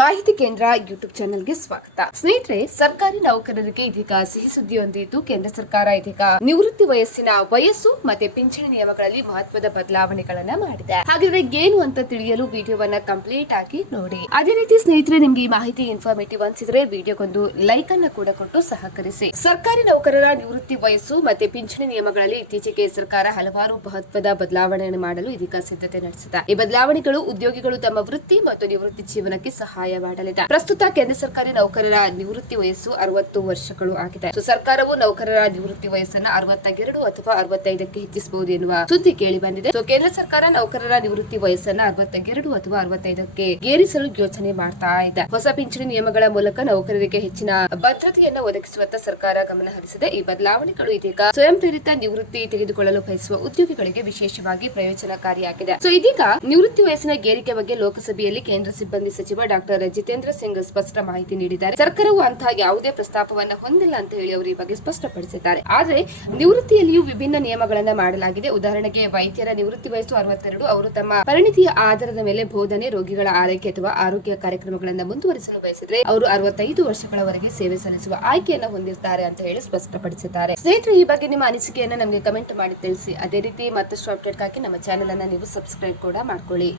ಮಾಹಿತಿ ಕೇಂದ್ರ ಯೂಟ್ಯೂಬ್ ಚಾನೆಲ್ಗೆ ಸ್ವಾಗತ. ಸ್ನೇಹಿತರೆ, ಸರ್ಕಾರಿ ನೌಕರರಿಗೆ ಇದೀಗ ಸಿಹಿ ಸುದ್ದಿಯೊಂದಿದ್ದು ಕೇಂದ್ರ ಸರ್ಕಾರ ಇದೀಗ ನಿವೃತ್ತಿ ವಯಸ್ಸು ಮತ್ತೆ ಪಿಂಚಣಿ ನಿಯಮಗಳಲ್ಲಿ ಮಹತ್ವದ ಬದಲಾವಣೆಗಳನ್ನ ಮಾಡಿದೆ. ಹಾಗಾದ್ರೆ ಏನು ಅಂತ ತಿಳಿಯಲು ವಿಡಿಯೋವನ್ನ ಕಂಪ್ಲೀಟ್ ಆಗಿ ನೋಡಿ. ಅದೇ ರೀತಿ ಸ್ನೇಹಿತರೆ, ನಿಮ್ಗೆ ಈ ಮಾಹಿತಿ ಇನ್ಫಾರ್ಮೇಟಿವ್ ಅನ್ಸಿದ್ರೆ ವಿಡಿಯೋಗೊಂದು ಲೈಕ್ ಅನ್ನ ಕೂಡ ಕೊಟ್ಟು ಸಹಕರಿಸಿ. ಸರ್ಕಾರಿ ನೌಕರರ ನಿವೃತ್ತಿ ವಯಸ್ಸು ಮತ್ತೆ ಪಿಂಚಣಿ ನಿಯಮಗಳಲ್ಲಿ ಇತ್ತೀಚೆಗೆ ಸರ್ಕಾರ ಹಲವಾರು ಮಹತ್ವದ ಬದಲಾವಣೆಯನ್ನು ಮಾಡಲು ಇದೀಗ ಸಿದ್ಧತೆ ನಡೆಸಿದೆ. ಈ ಬದಲಾವಣೆಗಳು ಉದ್ಯೋಗಿಗಳು ತಮ್ಮ ವೃತ್ತಿ ಮತ್ತು ನಿವೃತ್ತಿ ಜೀವನಕ್ಕೆ ಸಹಾಯ ಮಾಡಲಿದೆ. ಪ್ರಸ್ತುತ ಕೇಂದ್ರ ಸರ್ಕಾರಿ ನೌಕರರ ನಿವೃತ್ತಿ ವಯಸ್ಸು 60 ವರ್ಷಗಳು ಆಗಿದೆ. ಸರ್ಕಾರವು ನೌಕರರ ನಿವೃತ್ತಿ ವಯಸ್ಸನ್ನ 62 ಅಥವಾ 65ಕ್ಕೆ ಹೆಚ್ಚಿಸಬಹುದು ಎನ್ನುವ ಸುದ್ದಿ ಕೇಳಿ ಬಂದಿದೆ. ಕೇಂದ್ರ ಸರ್ಕಾರ ನೌಕರರ ನಿವೃತ್ತಿ ವಯಸ್ಸನ್ನ 62 ಅಥವಾ 65ಕ್ಕೆ ಏರಿಸಲು ಯೋಚನೆ ಮಾಡ್ತಾ ಇದೆ. ಹೊಸ ಪಿಂಚಣಿ ನಿಯಮಗಳ ಮೂಲಕ ನೌಕರರಿಗೆ ಹೆಚ್ಚಿನ ಭದ್ರತೆಯನ್ನು ಒದಗಿಸುವತ್ತ ಸರ್ಕಾರ ಗಮನ ಹರಿಸಿದೆ. ಈ ಬದಲಾವಣೆಗಳು ಇದೀಗ ಸ್ವಯಂ ಪ್ರೇರಿತ ನಿವೃತ್ತಿ ತೆಗೆದುಕೊಳ್ಳಲು ಬಯಸುವ ಉದ್ಯೋಗಿಗಳಿಗೆ ವಿಶೇಷವಾಗಿ ಪ್ರಯೋಜನಕಾರಿಯಾಗಿದೆ. ಇದೀಗ ನಿವೃತ್ತಿ ವಯಸ್ಸಿನ ಏರಿಕೆ ಬಗ್ಗೆ ಲೋಕಸಭೆಯಲ್ಲಿ ಕೇಂದ್ರ ಸಿಬ್ಬಂದಿ ಸಚಿವ ಡಾಕ್ಟರ್ ಜಿತೇಂದ್ರ ಸಿಂಗ್ ಸ್ಪಷ್ಟ ಮಾಹಿತಿ ನೀಡಿದ್ದಾರೆ. ಸರ್ಕಾರವು ಅಂತಹ ಯಾವುದೇ ಪ್ರಸ್ತಾಪವನ್ನು ಹೊಂದಿಲ್ಲ ಅಂತ ಹೇಳಿ ಅವರು ಈ ಬಗ್ಗೆ ಸ್ಪಷ್ಟಪಡಿಸಿದ್ದಾರೆ. ಆದರೆ ನಿವೃತ್ತಿಯಲ್ಲಿಯೂ ವಿಭಿನ್ನ ನಿಯಮಗಳನ್ನ ಮಾಡಲಾಗಿದೆ. ಉದಾಹರಣೆಗೆ ವೈದ್ಯರ ನಿವೃತ್ತಿ ವಯಸ್ಸು 62. ಅವರು ತಮ್ಮ ಪರಿಣಿತಿಯ ಆಧಾರದ ಮೇಲೆ ಬೋಧನೆ, ರೋಗಿಗಳ ಆರೈಕೆ ಅಥವಾ ಆರೋಗ್ಯ ಕಾರ್ಯಕ್ರಮಗಳನ್ನು ಮುಂದುವರಿಸಲು ಬಯಸಿದ್ರೆ ಅವರು 65 ವರ್ಷಗಳವರೆಗೆ ಸೇವೆ ಸಲ್ಲಿಸುವ ಆಯ್ಕೆಯನ್ನು ಹೊಂದಿರ್ತಾರೆ ಅಂತ ಹೇಳಿ ಸ್ಪಷ್ಟಪಡಿಸಿದ್ದಾರೆ. ಸ್ನೇಹಿತರೆ, ಈ ಬಗ್ಗೆ ನಿಮ್ಮ ಅನಿಸಿಕೆಯನ್ನು ನಮಗೆ ಕಮೆಂಟ್ ಮಾಡಿ ತಿಳಿಸಿ. ಅದೇ ರೀತಿ ಮತ್ತಷ್ಟು ಅಪ್ಡೇಟ್ಗಾಗಿ ನಮ್ಮ ಚಾನೆಲ್ ಅನ್ನ ನೀವು ಸಬ್ಸ್ಕ್ರೈಬ್ ಕೂಡ ಮಾಡ್ಕೊಳ್ಳಿ.